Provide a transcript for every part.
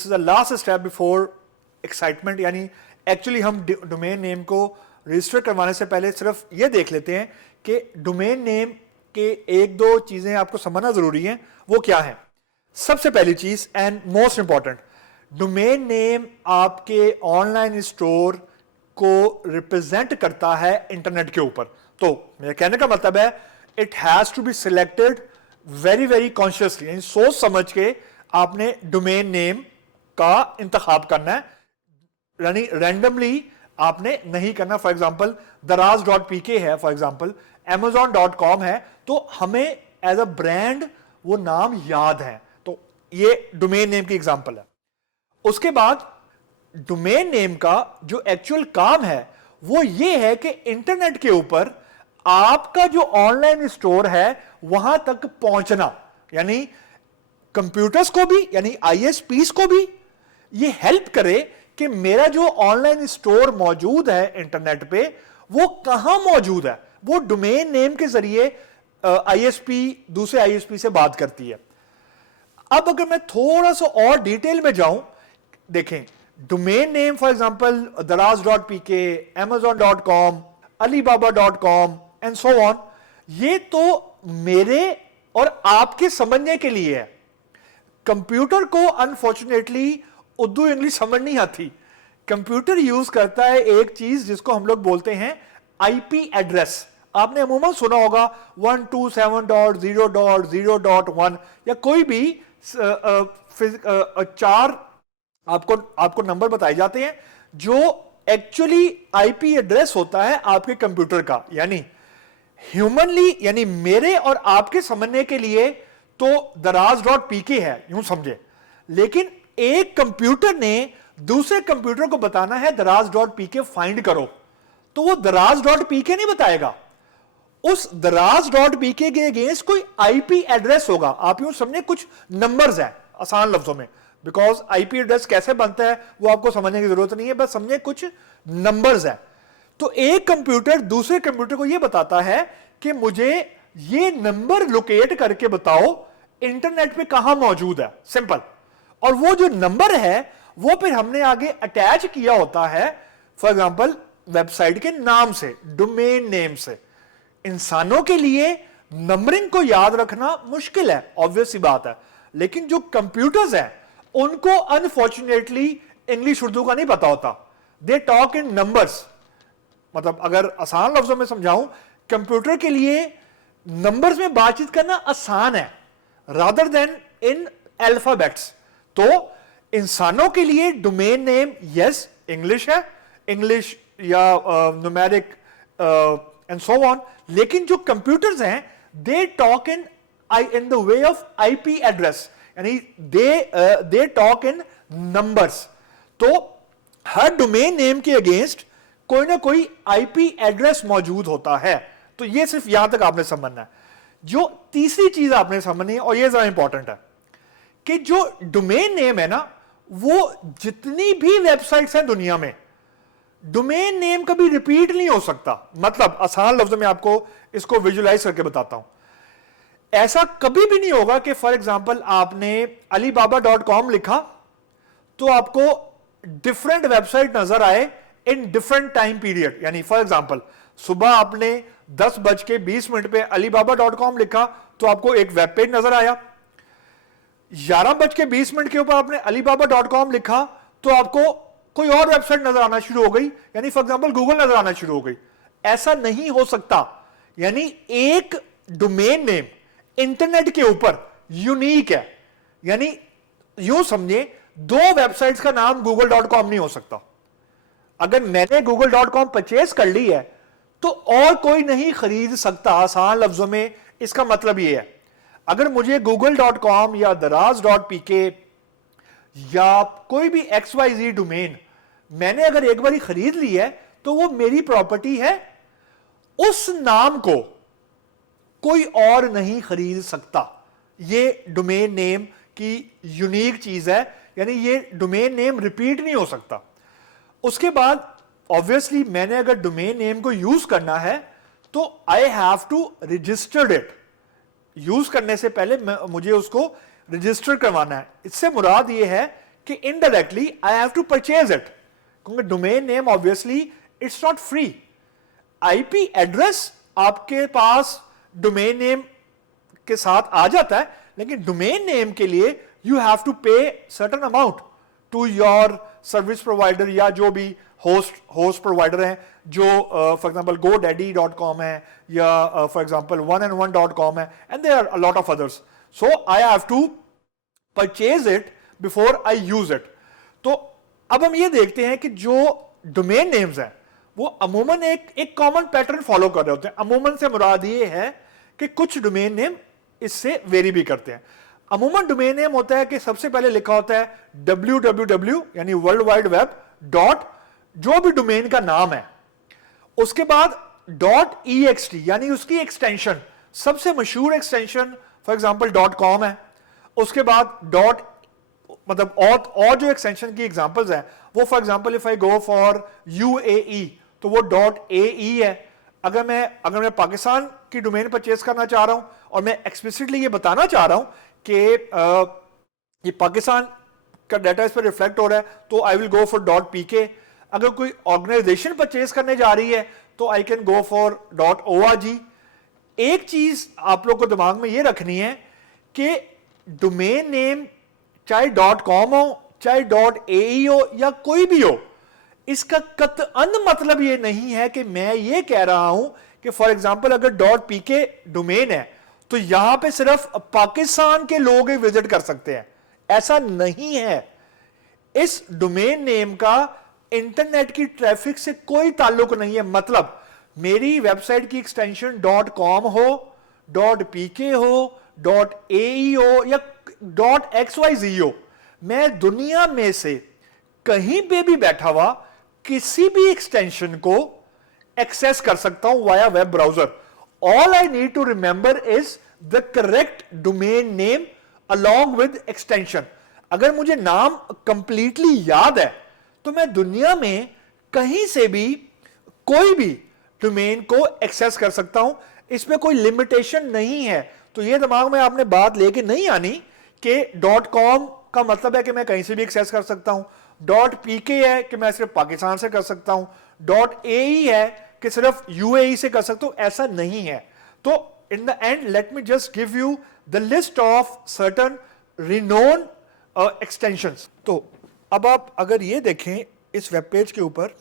this is the last step before excitement, یعنی actually ہم domain name کو register کروانے سے پہلے صرف یہ دیکھ لیتے ہیں کہ ڈومین نیم کے ایک دو چیزیں آپ کو سمجھنا ضروری ہیں. وہ کیا ہے؟ سب سے پہلی چیز and most important, domain name آپ کے آن لائن اسٹور کو ریپرزینٹ کرتا ہے انٹرنیٹ کے اوپر. تو میرے کہنے کا مطلب ہے it has to be selected very very consciously, یعنی سوچ سمجھ کے آپ نے ڈومین نیم کا انتخاب کرنا ہے، یعنی رینڈملی آپ نے نہیں کرنا. فار ایگزامپل daraz.pk ہے، فار ایگزامپل amazon.com ہے، تو ہمیں ایز اے برانڈ وہ نام یاد ہے. تو یہ ڈومین نیم کی ایگزامپل ہے. اس کے بعد ڈومین نیم کا جو ایکچوئل کام ہے وہ یہ ہے کہ انٹرنیٹ کے اوپر آپ کا جو آن لائن اسٹور ہے وہاں تک پہنچنا، یعنی کمپیوٹرز کو بھی، یعنی آئی ایس پیز کو بھی یہ ہیلپ کرے کہ میرا جو آن لائن اسٹور موجود ہے انٹرنیٹ پہ وہ کہاں موجود ہے. وہ ڈومین نیم کے ذریعے آئی ایس پی دوسرے آئی ایس پی سے بات کرتی ہے. اب اگر میں تھوڑا سا اور ڈیٹیل میں جاؤں، دیکھیں domain name for example daraz.pk amazon.com alibaba.com and so on, یہ تو میرے اور آپ کے سمجھنے کے لیے ہے. کمپیوٹر کو انفارچونیٹلی اردو انگلش سمجھ نہیں آتی. کمپیوٹر یوز کرتا ہے ایک چیز جس کو ہم لوگ بولتے ہیں آئی پی ایڈریس. آپ نے عموماً سنا ہوگا 127.0.0.1 یا کوئی بھی چار آپ کو نمبر بتائے جاتے ہیں جو ایکچولی آئی پی ایڈریس ہوتا ہے آپ کے کمپیوٹر کا. یعنی ہیومنلی، یعنی میرے اور آپ کے سمجھنے کے لیے تو daraz.pk ہے، یوں سمجھے، لیکن ایک کمپیوٹر نے دوسرے کمپیوٹر کو بتانا ہے daraz.pk فائنڈ کرو، تو وہ daraz.pk نہیں بتائے گا. اس daraz.pk کے اگینسٹ کوئی آئی پی ایڈریس ہوگا. آپ یوں سمجھیں کچھ نمبرز ہیں آسان لفظوں میں، بیکاز آئی پی ایڈریس کیسے بنتا ہے وہ آپ کو سمجھنے کی ضرورت نہیں ہے، بس سمجھیں کچھ نمبرز ہیں. تو ایک کمپیوٹر دوسرے کمپیوٹر کو یہ بتاتا ہے کہ مجھے یہ نمبر لوکیٹ کر کے بتاؤ انٹرنیٹ پہ کہاں موجود ہے. سمپل. اور وہ جو نمبر ہے وہ پھر ہم نے آگے اٹیچ کیا ہوتا ہے فار ایگزامپل ویب سائٹ کے نام سے، ڈومین نیم سے. انسانوں کے لیے نمبرنگ کو یاد رکھنا مشکل ہے، obvious سی بات ہے، لیکن جو کمپیوٹرز ہیں ان کو انفارچونیٹلی انگلش اردو کا نہیں پتا ہوتا. They talk in numbers. مطلب اگر آسان لفظوں میں سمجھاؤں، کمپیوٹر کے لیے نمبرز میں بات چیت کرنا آسان ہے رادر دین ان الفابیٹس. تو انسانوں کے لیے ڈومین نیم یس انگلش ہے، انگلش یا نومیرک اینڈ سو آن، لیکن جو کمپیوٹرز ہیں they talk in the way of I P address, یعنی دے ٹاک ان نمبرز. تو ہر ڈومین نیم کے اگینسٹ کوئی نہ کوئی آئی پی ایڈریس موجود ہوتا ہے. تو یہ صرف یہاں تک آپ نے سمجھنا ہے. جو تیسری چیز آپ نے سمجھنی ہے اور یہ ذرا امپورٹنٹ ہے کہ جو ڈومین نیم ہے نا، وہ جتنی بھی ویب سائٹس ہیں دنیا میں، ڈومین نیم کبھی ریپیٹ نہیں ہو سکتا. مطلب آسان لفظوں میں آپ کو اس کو ویژولائز کر کے بتاتا ہوں. ایسا کبھی بھی نہیں ہوگا کہ فار ایگزامپل آپ نے alibaba.com لکھا تو آپ کو ڈفرنٹ ویب سائٹ نظر آئے ان ڈفرنٹ ٹائم پیریڈ. یعنی فار ایگزامپل صبح آپ نے 10:20 پہ alibaba.com لکھا تو آپ کو ایک ویب پیج نظر آیا. 11:20 کے اوپر آپ نے alibaba.com لکھا تو آپ کو کوئی اور ویب سائٹ نظر آنا شروع ہو گئی، یعنی فار ایگزامپل گوگل نظر آنا شروع ہو گئی. ایسا نہیں ہو سکتا. یعنی ایک ڈومین نیم انٹرنیٹ کے اوپر یونیک ہے. یعنی یوں سمجھیں دو ویب سائٹس کا نام google.com نہیں ہو سکتا. اگر میں نے google.com پرچیز کر لی ہے تو اور کوئی نہیں خرید سکتا. آسان لفظوں میں اس کا مطلب یہ ہے اگر مجھے google.com یا daraz.pk یا کوئی بھی XYZ ڈومین میں نے اگر ایک باری خرید لی ہے تو وہ میری پراپرٹی ہے. اس نام کو کوئی اور نہیں خرید سکتا. یہ ڈومین نیم کی یونیک چیز ہے، یعنی یہ ڈومین نیم ریپیٹ نہیں ہو سکتا. اس کے بعد obviously میں نے اگر ڈومین نیم کو یوز کرنا ہے تو I have to register it. Use کرنے سے پہلے مجھے اس کو رجسٹر کروانا ہے. اس سے مراد یہ ہے कि indirectly I have to purchase it, क्योंकि domain name obviously it's not free. IP address आपके पास डोमेन नेम के साथ आ जाता है, लेकिन डोमेन नेम के लिए you have to pay certain amount to your service provider या जो भी होस्ट प्रोवाइडर हैं, जो फॉर एग्जांपल GoDaddy.com है या फॉर एग्जांपल 1and1.com है, and there are a lot of others. So I have to purchase it before I use it. तो अब हम ये देखते हैं कि जो डोमेन नेम्स हैं वो अमूमन एक कॉमन पैटर्न फॉलो कर रहे होते हैं. अमूमन से मुराद ये है कि कुछ डोमेन नेम इससे वेरी भी करते हैं. अमूमन डोमेन नेम होता है कि सबसे पहले लिखा होता है www यानी वर्ल्ड वाइड वेब डॉट जो भी डोमेन का नाम है, उसके बाद .ext यानी उसकी एक्सटेंशन, सबसे मशहूर एक्सटेंशन फॉर एग्जांपल .com है. उसके बाद डॉट मतलब और जो एक्सटेंशन की एग्जांपल्स हैं वो for example if I go for UAE तो वो .ae है. अगर मैं पाकिस्तान की डोमेन परचेज करना चाह रहा हूं और मैं एक्सप्लिसिटली ये बताना चाह रहा हूं कि ये पाकिस्तान का डाटा इस पर रिफ्लेक्ट हो रहा है, तो I will go for .pk. अगर कोई ऑर्गेनाइजेशन परचेज करने जा रही है तो I can go for .org. एक चीज आप लोग को दिमाग में ये रखनी है कि डोमेन नेम चाहे .com हो, चाहे .ae हो या कोई भी हो, इसका कतअन मतलब ये नहीं है कि मैं ये कह रहा हूं कि फॉर एग्जांपल अगर .pk डोमेन है तो यहां पे सिर्फ पाकिस्तान के लोग ही विजिट कर सकते हैं. ऐसा नहीं है. इस डोमेन नेम का इंटरनेट की ट्रैफिक से कोई ताल्लुक नहीं है. मतलब मेरी वेबसाइट की एक्सटेंशन .com हो, .pk हो, .ae हो या .xyz हो, मैं दुनिया में से कहीं पे भी बैठा हुआ किसी भी एक्सटेंशन को एक्सेस कर सकता हूं via web browser. All I need to remember is the correct domain name along with extension. अगर मुझे नाम कंप्लीटली याद है तो मैं दुनिया में कहीं से भी कोई भी डोमेन को एक्सेस कर सकता हूं. इसमें कोई लिमिटेशन नहीं है. तो ये दिमाग में आपने बात लेके नहीं आनी कि .com का मतलब है कि मैं कहीं से भी एक्सेस कर सकता हूं, .pk है कि मैं सिर्फ पाकिस्तान से कर सकता हूं, .ae है कि सिर्फ UAE से कर सकता हूं. ऐसा नहीं है. तो in the and let me just give you the list of certain renowned extensions. तो अब आप अगर ये देखें इस वेब पेज के ऊपर,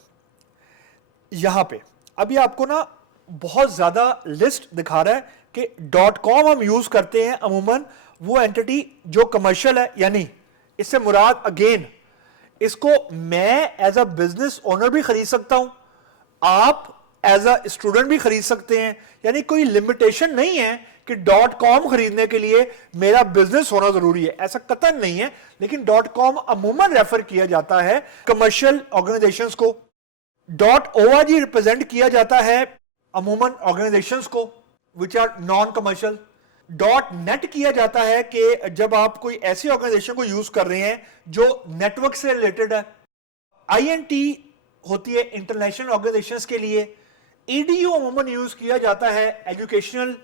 यहां पे अभी आपको ना बहुत ज्यादा लिस्ट दिखा रहा है कि .com हम यूज करते हैं अमूमन वो एंटिटी जो कमर्शियल है, यानी इससे मुराद अगेन इसको मैं एज अ बिजनेस ओनर भी खरीद सकता हूं, आप एज अ स्टूडेंट भी खरीद सकते हैं. यानी कोई लिमिटेशन नहीं है कि .com खरीदने के लिए मेरा बिजनेस होना जरूरी है, ऐसा कतई नहीं है. लेकिन .com अमूमन रेफर किया जाता है कमर्शियल ऑर्गेनाइजेशंस को, .org रिप्रेजेंट किया जाता है अमूमन ऑर्गेनाइजेशंस को विच आर नॉन कमर्शियल. .net किया जाता है कि जब आप कोई ऐसी ऑर्गेनाइजेशन को यूज कर रहे हैं जो नेटवर्क से रिलेटेड है. INT होती है इंटरनेशनल ऑर्गेनाइजेशंस के लिए. EDU अमूमन यूज किया जाता है एजुकेशनल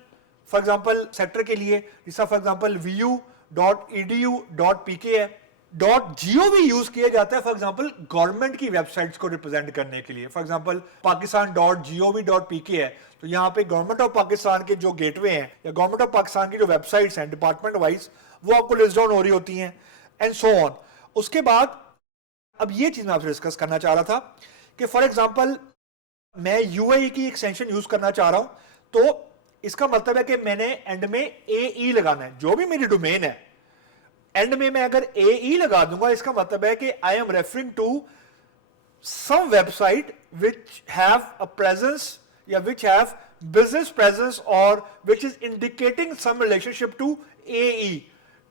फॉर एग्जांपल सेक्टर के लिए, जैसा फॉर एग्जांपल vu.edu.pk है. .gov यूज किया जाता है फॉर एग्जांपल गवर्नमेंट की वेबसाइट्स को रिप्रेजेंट करने के लिए. फॉर एग्जांपल pakistan.gov.pk है तो यहां पे गवर्नमेंट ऑफ पाकिस्तान के जो गेटवे हैं या गवर्नमेंट ऑफ पाकिस्तान की जो वेबसाइट्स हैं डिपार्टमेंट वाइज वो आपको लिस्ट डाउन हो रही होती हैं एंड सो ऑन. उसके बाद अब ये चीज मैं आपसे डिस्कस करना चाह रहा था कि फॉर एग्जांपल मैं UAE की एक्सटेंशन यूज करना चाह रहा हूं तो इसका मतलब है कि मैंने एंड में AE लगाना है. जो भी मेरी डोमेन है एंड में मैं अगर AE लगा दूंगा इसका मतलब है कि I am referring to some website which have a presence या विच हैव बिजनेस प्रेजेंस और which is indicating some relationship to AE.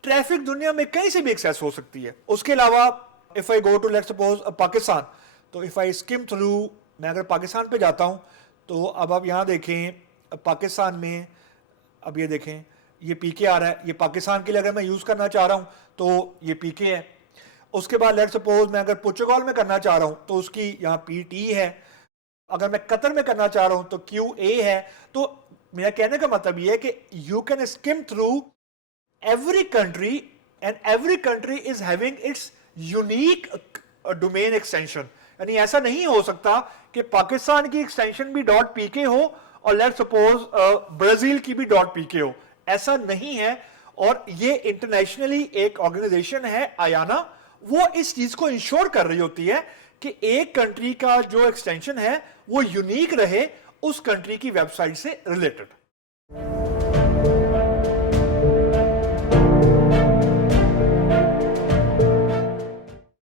Traffic दुनिया में कहीं से भी एक्सेस हो सकती है. उसके अलावा if I go to let's suppose Pakistan, तो इफ आई स्किम थ्रू, मैं अगर पाकिस्तान पे जाता हूं तो अब आप यहां देखें पाकिस्तान में, अब ये देखें ये PK आ रहा है, ये पाकिस्तान के लिए अगर मैं यूज करना चाह रहा हूं तो ये PK है. उसके बाद लेट्स सपोज मैं अगर पुर्तगाल में करना चाह रहा हूं तो उसकी यहां PT है. अगर मैं कतर में करना चाह रहा हूं तो QA है. तो मेरा कहने का मतलब ये है कि you can skim through every country and every country is having its unique domain extension, यानी ऐसा नहीं हो सकता कि पाकिस्तान की एक्सटेंशन भी .pk हो और लेट्स सपोज ब्राजील की भी .pk हो, ऐसा नहीं है। और ये इंटरनेशनली एक ऑर्गेनाइजेशन है आयाना, वो इस चीज को इंश्योर कर रही होती है कि एक कंट्री का जो एक्सटेंशन है वो यूनिक रहे उस कंट्री की वेबसाइट से रिलेटेड।